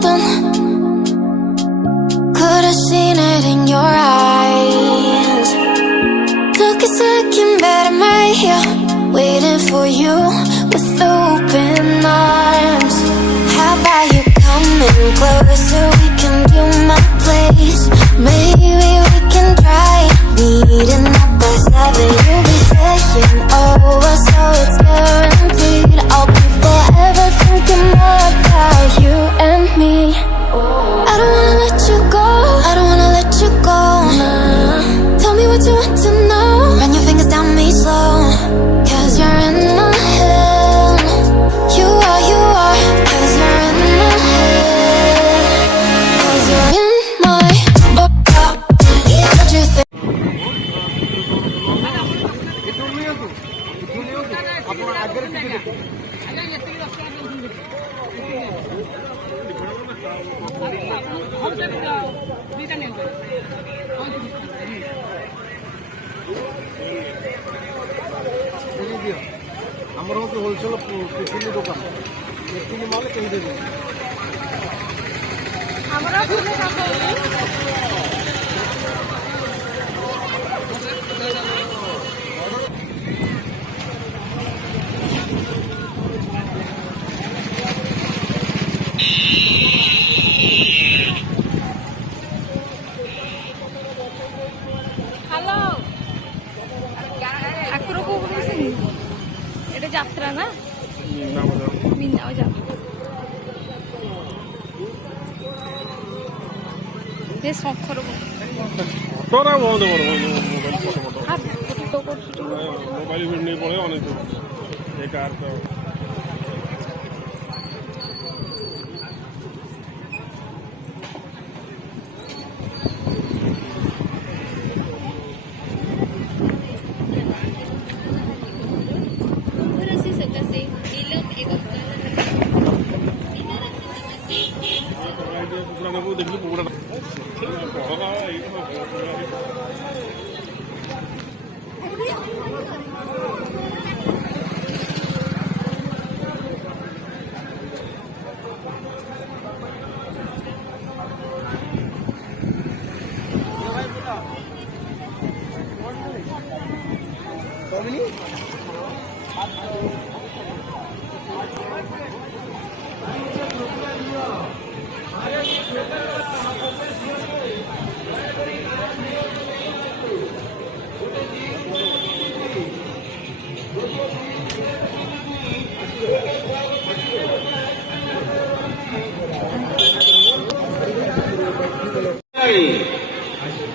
something. Could've seen it in your eyes. Took a second, but I'm right here, waiting for you with open arms. How about you coming closer? We can do my place. Maybe we can try meeting up by 7. You'll be saying over, so it's guaranteed. I'll be forever thinking more about you and me. I don't wanna let you go, I don't wanna let you go, nah. Tell me what you want to know, run your fingers down me slow. Cause you're in my head, you are, cause you're in my head. Cause you're in my what you think? ଆମର ହେଉଛି wholesale Pipili ଦୋକାନ ପିପିଲି ମାଲ କେହି ଦେବେ hello ঠাকুর কো বলেছেন এটা যাত্রা না Mainau যাত্রা দে শঙ্কর তোরা বন্ধ করো মোবাইল ফটো ফটো আর ফটো করছো মোবাইল ভিডিও পড়ে অনেক এই কার তো দেখলি পুকুরা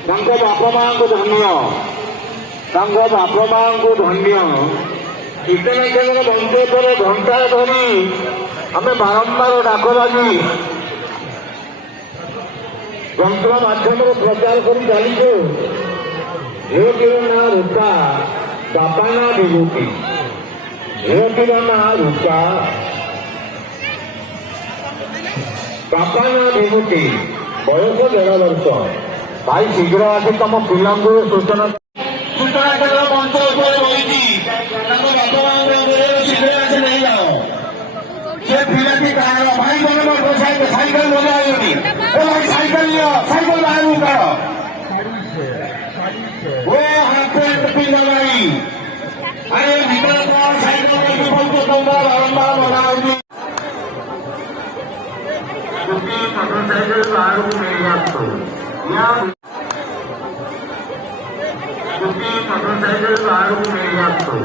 ତାଙ୍କ ବାପା ମାଙ୍କୁ ଧନ୍ୟ ତାଙ୍କ ବାପା ମାଙ୍କୁ ଧନ୍ୟ କୀର୍ତ୍ତନ ବଞ୍ଚ ପରେ ଘଣ୍ଟାଏ ଧରି ଆମେ ବାରମ୍ବାର ଡାକ ବାଜି ଯନ୍ତ୍ର ମାଧ୍ୟମରେ ପ୍ରଚାର କରି ଚାଲିଛୁ ଝିଅଟିର ନାଁ ରୂପା ବାପା ନାଁ ବିଭୂତି ଝିଅଟିର ନାଁ ରୂପା ବାପା ନାଁ ବିଭୂତି ବୟସ 1.5 ବର୍ଷ ଭାଇ ଶୀଘ୍ର ଆସି ତମ ପିଲାଙ୍କୁ ସୂଚନା କେବଳ ମଞ୍ଚ ଉପରେ ରହିଛି ତାଙ୍କ ବାପା ମାଙ୍କ ଶୀଘ୍ର ଆସି ନେଇଯାଅ ସେ ପିଲାଟି କାହାର ଭାଇ ମାନେ ମୋଟର ସାଇକେଲ ଲଗାଇନି ଓ ଭାଇ ସାଇକେଲ ନିଅ ସାଇକେଲ ବାହାରକୁ କାଢ ଓ ହାତ ପିଲା ଭାଇ ଆରେ ଭିତରେ କଣ ସାଇକେଲ ବିପକ୍ଷ ତମର ବାରମ୍ବାର ଲଗାଉଛି मोटरसाइकिल बाहर नहीं जाते मोटरसाइकिल बाहर नहीं जाते